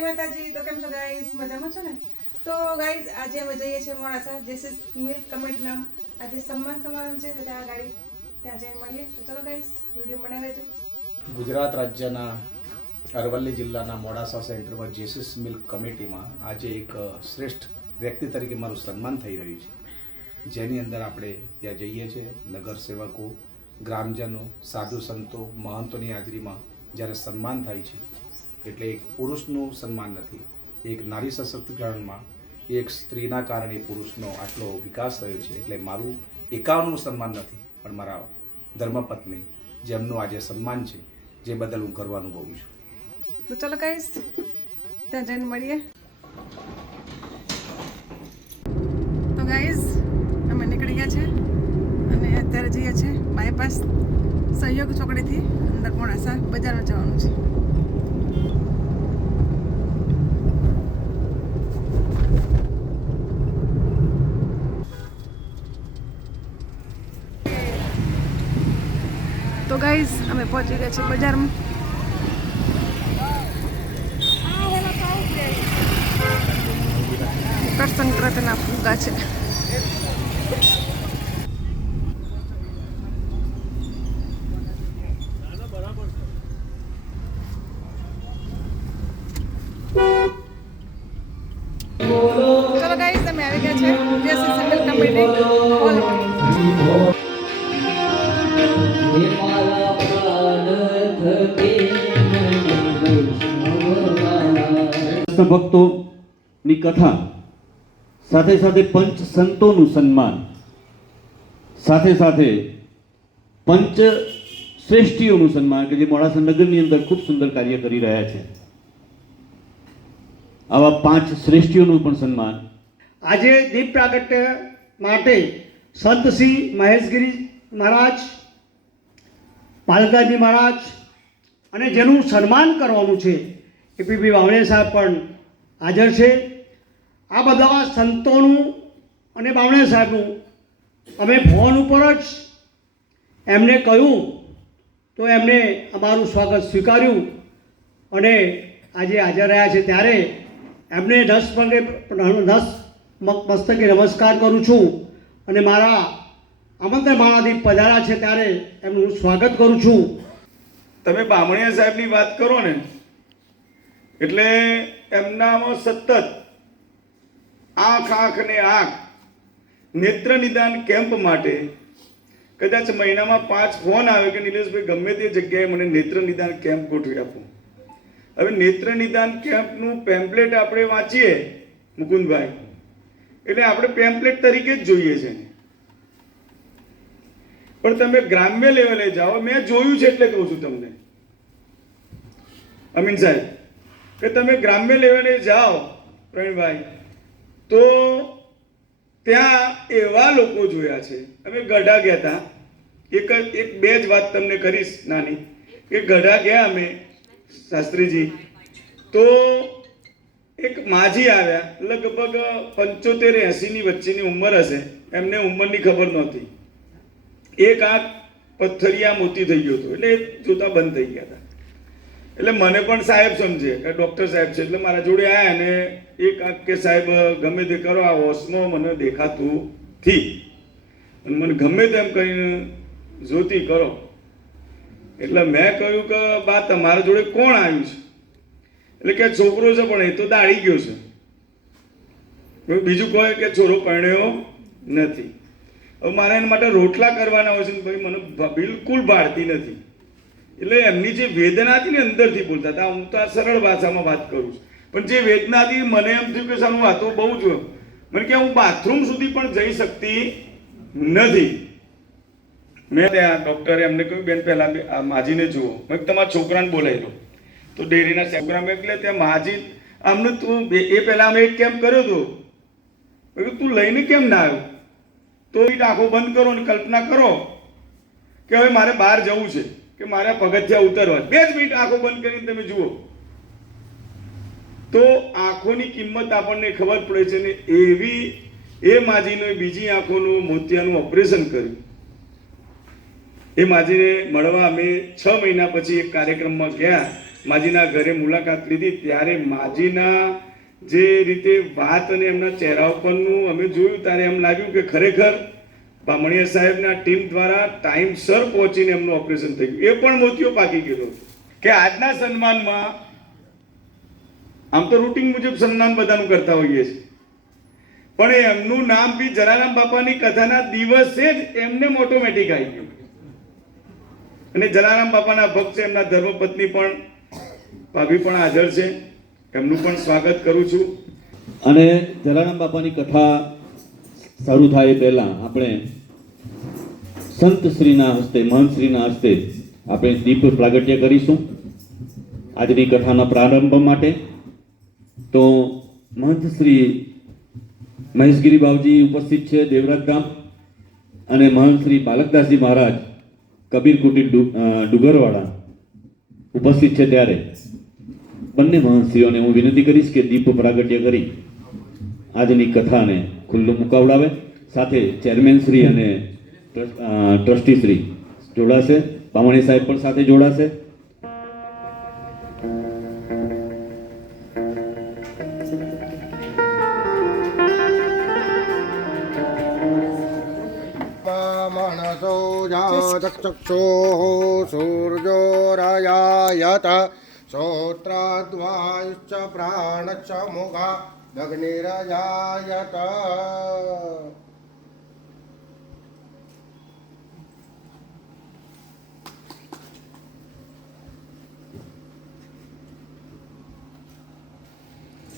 જય માતાજી. તો કેમ છો ગાઈસ? મજામાં છો ને? તો ગાઈસ આજે અમે જઈએ છીએ મોડાસા જેસીસ મિલ્ક કમિટી નામ આજે સન્માન સમારંભ છે તો ત્યાં ગાડી ત્યાં જઈને મળીએ. તો ચલો ગાઈસ વિડીયો બનાવી લેજો. ગુજરાત રાજ્યના અરવલ્લી જિલ્લાના મોડાસા સેન્ટરમાં જેસીસ મિલ્ક કમિટીમાં આજે એક શ્રેષ્ઠ વ્યક્તિ તરીકે મારું સન્માન થઈ રહ્યું છે, જેની અંદર આપણે ત્યાં જઈએ છીએ. નગરસેવકો, ગ્રામજનો, સાધુ સંતો, મહંતોની હાજરીમાં જ્યારે સન્માન થાય છે એટલે એક પુરુષનું સન્માન નથી, એક નારી સશક્તિકરણમાં એક સ્ત્રીના કારણે પુરુષનો આટલો વિકાસ થયો છે. એટલે મારું એકાવનનું સન્માન નથી, પણ મારા ધર્મપત્ની જેમનું આજે સન્માન છે, જે બદલ હું ગર્વ અનુભવું છું. તો ચલો ગાઈસ ત્યાં જઈને મળીએ. તો ગાઈસ અમે નીકળી ગયા છે અને અત્યારે જઈએ છીએ બાયપાસ સહયોગ ચોકડીથી અંદર મોડાસા બજારમાં જવાનું છે. તો ગાઈસ અમે પહોંચી ગયા છીએ બજારમાં. કરસંક્રાંતિના ફુગ્ગા છે. ચલો ગાઈસ અમે આવી ગયા છે જેસીસ મિલ્ક કમિટી હોલમાં. ભક્તોની કથા સાથે સાથે પંચ સંતોનું સન્માન સાથે સાથે પંચ શ્રેષ્ઠીઓનું સન્માન કે જે મોડાસા નગરની અંદર ખૂબ સુંદર કાર્ય કરી રહ્યા છે, આવા 5 શ્રેષ્ઠીઓનું પણ સન્માન. આજે દીપ પ્રાગટ્ય માટે સંત શ્રી મહેશગીરી મહારાજ, પાલકાજી મહારાજ અને જેનું સન્માન કરવાનું છે એપીપી બાવળિયા સાહેબ પણ હાજર છે. આ બધા સંતોનું અને બાવળિયા સાહેબનું અમે ફોન ઉપર જ એમને કહ્યું તો એમને અમારું સ્વાગત સ્વીકાર્યું અને આજે હાજર રહ્યા છે. ત્યારે એમને મસ્તકે નમસ્કાર કરું છું અને મારા આમંત્રણ માળાથી પધાર્યા છે ત્યારે એમનું સ્વાગત કરું છું. તમે બામણિયા સાહેબની વાત કરો ને એટલે એમનામાં સતત આંખ નેત્ર નિદાન કેમ્પ માટે કદાચ મહિનામાં 5 ફોન આવે કે નિલેશભાઈ ગમે તે જગ્યાએ મને નેત્ર નિદાન કેમ્પ ગોઠવી આપો. હવે નેત્ર નિદાન કેમ્પનું પેમ્પલેટ આપણે વાંચીએ મુકુંદભાઈ, એટલે આપણે પેમ્પલેટ તરીકે જ જોઈએ છે, પણ તમે ગ્રામ્ય લેવલે જાઓ. મેં જોયું છે એટલે કહું છું તમને અમીન સાહેબ કે તમે ગ્રામ્ય લેવલે જાઓ પ્રવીણભાઈ, તો ત્યાં એવા લોકો જોયા છે. અમે ગઢા ગયા હતા, એક બે જ વાત તમને કરીશ નાની, કે ગઢા ગયા અમે શાસ્ત્રીજી, તો એક માજી આવ્યા, લગભગ 75-80 ની વચ્ચેની ઉંમર હશે. એમને ઉંમરની ખબર નહોતી. એક આંખ પથ્થરિયા મોતી થઈ ગયો હતો એટલે જોતા બંધ થઈ ગયા હતા. એટલે મને પણ સાહેબ સમજે કે ડૉક્ટર સાહેબ છે એટલે મારા જોડે આવ્યા અને એક આંખ કે સાહેબ ગમે તે કરો, આ હોશમાં મને દેખાતું થી અને મને ગમે તેમ કરીને જોતી કરો. એટલે મેં કહ્યું કે બા તમારા જોડે કોણ આવ્યું છે? એટલે કે છોકરો છે પણ એ તો દાળી ગયો છે. બીજું કોઈ કે છોરો પરણ્યો નથી. હવે મારે એના માટે રોટલા કરવાના હોય છે ને ભાઈ મને બિલકુલ ભાળતી નથી. એટલે એમની જે વેદના હતી ને અંદરથી બોલતા હતા. હું તો આ સરળ ભાષામાં વાત કરું છું, પણ જે વેદના હતી મને એમ થયું કે સારું આ તો બહુ જ મને કે હું બાથરૂમ સુધી પણ જઈ શકતી નથી. મેં ત્યાં ડૉક્ટરે એમને કહ્યું બેન પહેલાં આ માજીને જુઓ. મેં તમારા છોકરાને બોલાવી લો. તો ડેરીના છોકરામાં એટલે ત્યાં માજી આમને તું એ પહેલાં અમે એક કેમ્પ કર્યો હતો. તું લઈને કેમ ના આવ્યો? તો આંખો બંધ કરો અને કલ્પના કરો કે હવે મારે બહાર જવું છે કે મારે પગથિયા ઉતરવા. 2 જ મિનિટ આંખો બંધ કરીને તમે જુઓ તો આંખોની કિંમત આપણને ખબર પડે છે. ને એવી એ માજીને બીજી આંખોનું મોતિયાનું ઓપરેશન કર્યું. એ માજીને મળવા અમે 6 મહિના પછી એક કાર્યક્રમમાં ગયા માજીના ઘરે મુલાકાત લીધી ત્યારે માજીના જે રીતે વાત અને એમના ચહેરા ઉપરનું અમે જોયું ત્યારે એમ લાગ્યું કે ખરેખર બામણીયા સાહેબના ટીમ દ્વારા ટાઈમસર પહોંચીને એમનું ઓપરેશન થઈ ગયું. એ પણ મોતિયો પાકી ગયો કે આજના સન્માનમાં આમ તો રૂટીન મુજબ સન્માન બધાનું કરતા હોઈએ છીએ, પણ એમનું નામ બી જલારામ બાપાની કથાના દિવસે જ એમને ઓટોમેટિક આવી ગયું. અને જલારામ બાપાના ભક્ત છે, એમના ધર્મપત્ની પણ ભાભી પણ હાજર છે, એમનું પણ સ્વાગત કરું છું. અને જલારામ બાપાની કથા શરૂ થાય એ પહેલાં આપણે સંત શ્રીના હસ્તે, મહંત શ્રીના હસ્તે આપણે દીપ પ્રાગટ્ય કરીશું આજની કથાના પ્રારંભ માટે. તો મહંત શ્રી મહેશગીરી બાવજી ઉપસ્થિત છે દેવરાજ ગામ, અને મહંત શ્રી બાલકદાસજી મહારાજ કબીર કુટીર ડુગરવાડા ઉપસ્થિત છે. ત્યારે બંને મહંતશ્રીઓને હું વિનંતી કરીશ કે દીપ પ્રાગટ્ય કરી આજની કથાને ખુલ્લું મુકાવડાવે. સાથે ચેરમેન શ્રી અને ટ્રસ્ટી શ્રી જોડાશે, બામણી સાહેબ પણ સાથે જોડાશે. चक्षुः सूर्योरयायत श्रोत्रद्वायुश्च प्राणश्च मुखा अग्निरजायत.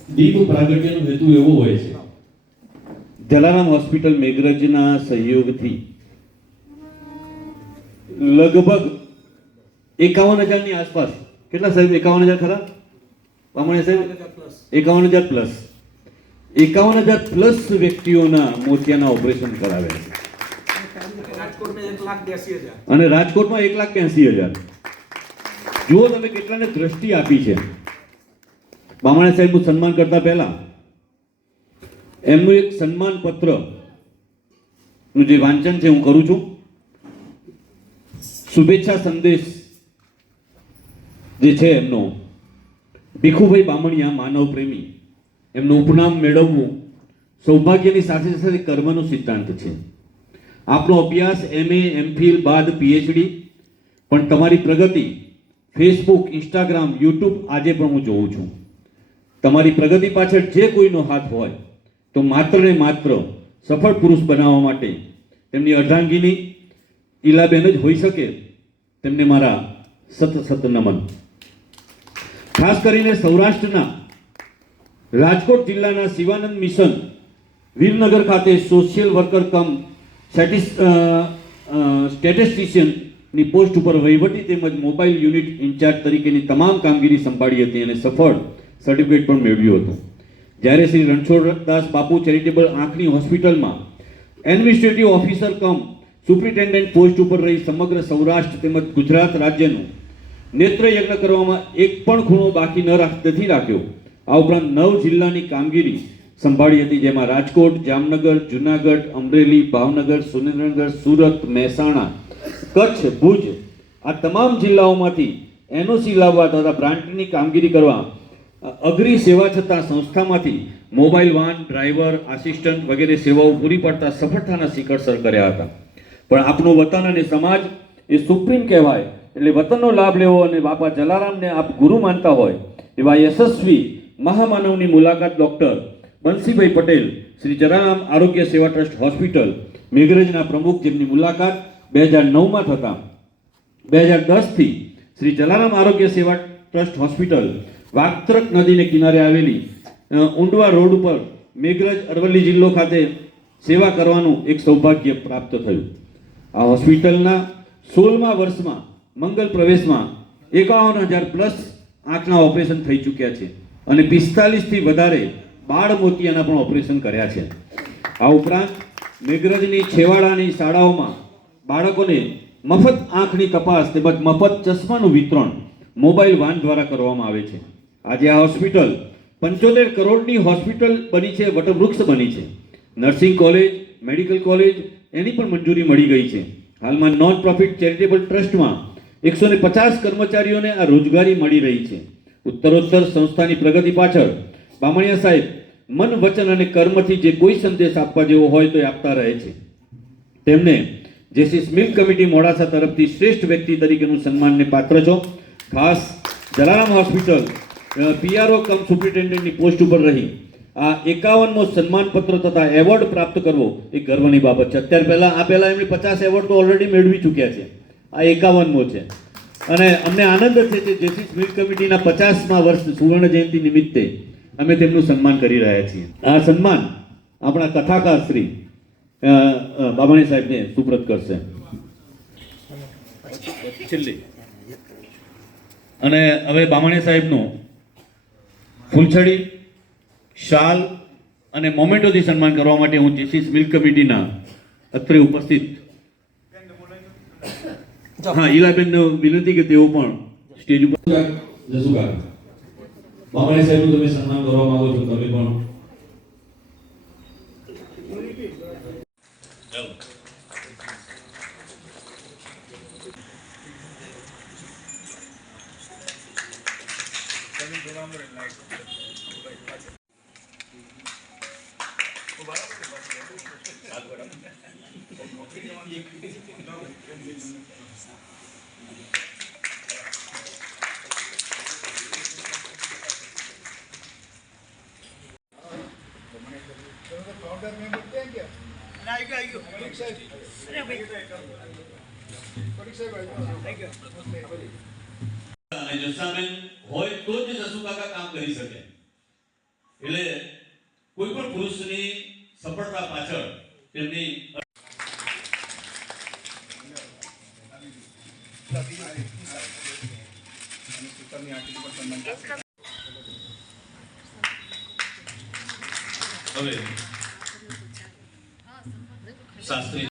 દીપ પ્રાગટ્યનો હેતુ એવો હોય છે, જલારામ હોસ્પિટલ મેઘરજના સહયોગથી લગભગ 51,000ની આસપાસ, કેટલા સાહેબ 51,000 ખરા બામણી સાહેબ? 51,000 પ્લસ, 51,000 પ્લસ વ્યક્તિઓના મોતિયાના ઓપરેશન કરાવ્યા છે. અને રાજકોટમાં 1,82,000. જુઓ તમે કેટલાને દ્રષ્ટિ આપી છે. બામણી સાહેબનું સન્માન કરતા પહેલા એમનું એક સન્માન પત્રનું જે વાંચન છે હું કરું છું. શુભેચ્છા સંદેશ જે છે એમનો, ભીખુભાઈ બામણિયા માનવ પ્રેમી, એમનું ઉપનામ મેળવવું સૌભાગ્યની સાથે સાથે કર્મનો સિદ્ધાંત છે. આપનો અભ્યાસ MA MPhil બાદ PhD, પણ તમારી પ્રગતિ ફેસબુક, ઇન્સ્ટાગ્રામ, યુટ્યુબ આજે પણ હું જોઉં છું. તમારી પ્રગતિ પાછળ જે કોઈનો હાથ હોય તો માત્ર ને માત્ર સફળ પુરુષ બનાવવા માટે તેમની અર્ધાંગીની ઈલાબેન જ હોઈ શકે. તેમને મારા સત નમન. ખાસ કરીને સૌરાષ્ટ્રના રાજકોટ જિલ્લાના શિવાનંદ મિશન વીરનગર ખાતે સોશિયલ વર્કર કમ સ્ટેટિસ્ટિશિયનની પોસ્ટ ઉપર વહીવટી તેમજ મોબાઈલ યુનિટ ઇન્ચાર્જ તરીકેની તમામ કામગીરી સંભાળી હતી અને સફળ સર્ટિફિકેટ પણ મેળવ્યું હતું. જ્યારે શ્રી રણછોડદાસ બાપુ ચેરિટેબલ આંખની હોસ્પિટલમાં એડમિનિસ્ટ્રેટિવ ઓફિસર કમ સુપ્રિન્ટેન્ડન્ટ પોસ્ટ ઉપર રહી સમગ્ર સૌરાષ્ટ્ર તેમજ ગુજરાત રાજ્યનું નેત્ર યજ્ઞ કરવામાં એક પણ ખૂણો બાકી નથી રાખ્યો. આ ઉપરાંત 9 જિલ્લાની કામગીરી સંભાળી હતી, જેમાં રાજકોટ, જામનગર, જુનાગઢ, અમરેલી, ભાવનગર, સુરેન્દ્રનગર, સુરત, મહેસાણા, કચ્છ, ભુજ આ તમામ જિલ્લાઓમાંથી NOC લાવવા તથા બ્રાન્ડની કામગીરી કરવા અઘરી સેવા છતાં સંસ્થામાંથી મોબાઈલ વાન, ડ્રાઈવર, આસિસ્ટન્ટ વગેરે સેવાઓ પૂરી પાડતા સફળતાના શિખર સર કર્યા હતા. પણ આપણું વતન અને સમાજ એ સુપ્રીમ કહેવાય, એટલે વતનનો લાભ લેવો અને બાપા જલારામને આપ ગુરુ માનતા હોય એવા યશસ્વી મહામાનવની મુલાકાત ડૉક્ટર બંસીભાઈ પટેલ, શ્રી જલારામ આરોગ્ય સેવા ટ્રસ્ટ હોસ્પિટલ મેઘરજના પ્રમુખ, જેમની મુલાકાત 2009માં થતા 2010થી શ્રી જલારામ આરોગ્ય સેવા ટ્રસ્ટ હોસ્પિટલ વાત્રક નદીને કિનારે આવેલી ઉંડવા રોડ ઉપર મેઘરજ, અરવલ્લી જિલ્લો ખાતે સેવા કરવાનું એક સૌભાગ્ય પ્રાપ્ત થયું. આ હોસ્પિટલના 16મા વર્ષમાં મંગલ પ્રવેશમાં 51,000 પ્લસ આંખના ઓપરેશન થઈ ચૂક્યા છે અને 45થી વધારે બાળ મોતિયાના પણ ઓપરેશન કર્યા છે. આ ઉપરાંત મેઘરજની છેવાડાની શાળાઓમાં બાળકોને મફત આંખની તપાસ તેમજ મફત ચશ્માનું વિતરણ મોબાઈલ વાન દ્વારા કરવામાં આવે છે. આજે આ હોસ્પિટલ 75 કરોડની હોસ્પિટલ બની છે, વટવૃક્ષ બની છે. નર્સિંગ કોલેજ, મેડિકલ કોલેજ એની પણ મંજૂરી મળી ગઈ છે. હાલમાં નોન પ્રોફિટ ચેરિટેબલ ટ્રસ્ટમાં 150 કર્મચારીઓને આ રોજગારી મળી રહી છે. ઉત્તરોત્તર સંસ્થાની પ્રગતિ પાછળ બામણિયા સાહેબ મન વચન અને કર્મથી જે કોઈ સંદેશ આપવા જેવો હોય તો એ આપતા રહે છે. તેમને જેસીસ મિલ્ક કમિટી મોડાસા તરફથી શ્રેષ્ઠ વ્યક્તિ તરીકેનું સન્માનને પાત્ર છો. ખાસ જલારામ હોસ્પિટલ પીઆરઓ કમ સુપ્રિન્ટેન્ડન્ટની પોસ્ટ ઉપર રહી આ 51મો સન્માનપત્ર તથા એવોર્ડ પ્રાપ્ત કરવો એ ગર્વની બાબત છે. આ પહેલા એમણે 50 એવોર્ડ તો ઓલરેડી મેળવી ચૂક્યા છે. આ 51મો છે અને અમને આનંદ છે કે જેસીસ મિલ્ક કમિટીના 50મા વર્ષ સુવર્ણ જયંતિ નિમિત્તે અમે તેમનું સન્માન કરી રહ્યા છીએ. આ સન્માન આપણા કથાકાર શ્રી બામણી સાહેબને સુપ્રત કરશે. છેલ્લી અને હવે બામણી સાહેબનું ફૂલછડી, શાલ અને મોમેન્ટોથી સન્માન કરવા માટે હું જેસીસ મિલ્ક કમિટીના અત્રે ઉપસ્થિત ઈલાબેનને વિનંતી કે તેઓ પણ સ્ટેજ ઉપર જસુકા બામણી સાહેબનું તમે સન્માન કરવા માંગો છો. તમે પણ અને જસાબેન હોય તો જ જસુકાકા કામ કરી શકે. એટલે કોઈ પણ પુરુષની સફળતા પાછળ તેમની હવે શાસ્ત્રી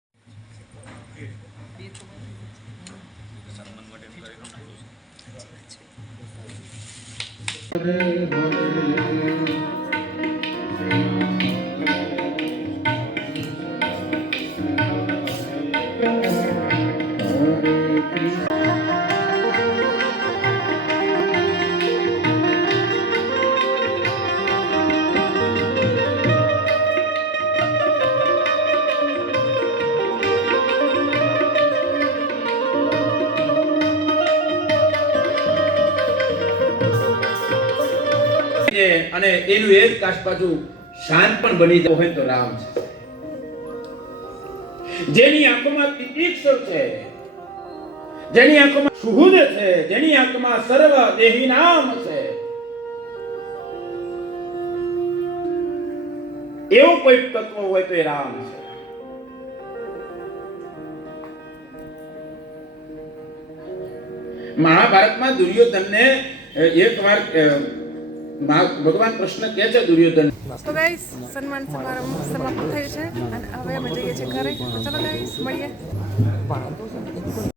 અને એનું એક કાશ પાછું શાંત પણ બની જવું હોય તો રામ છે, જેની આંખોમાં તિતિક્ષ છે, જેની આંખોમાં સુહૃદ છે, જેની આંખોમાં સર્વ દેહી નામ છે, એવું કોઈ તત્વ હોય તો એ રામ છે. મહાભારતમાં દુર્યોધનને એકવાર ભગવાન કૃષ્ણ કહે છે દુર્યોધન. તો ગાઈસ સન્માન સમારંભ સમાપ્ત થયું છે અને હવે અમે જઈએ છીએ ઘરે. તો ચલો ગાઈસ મળીએ.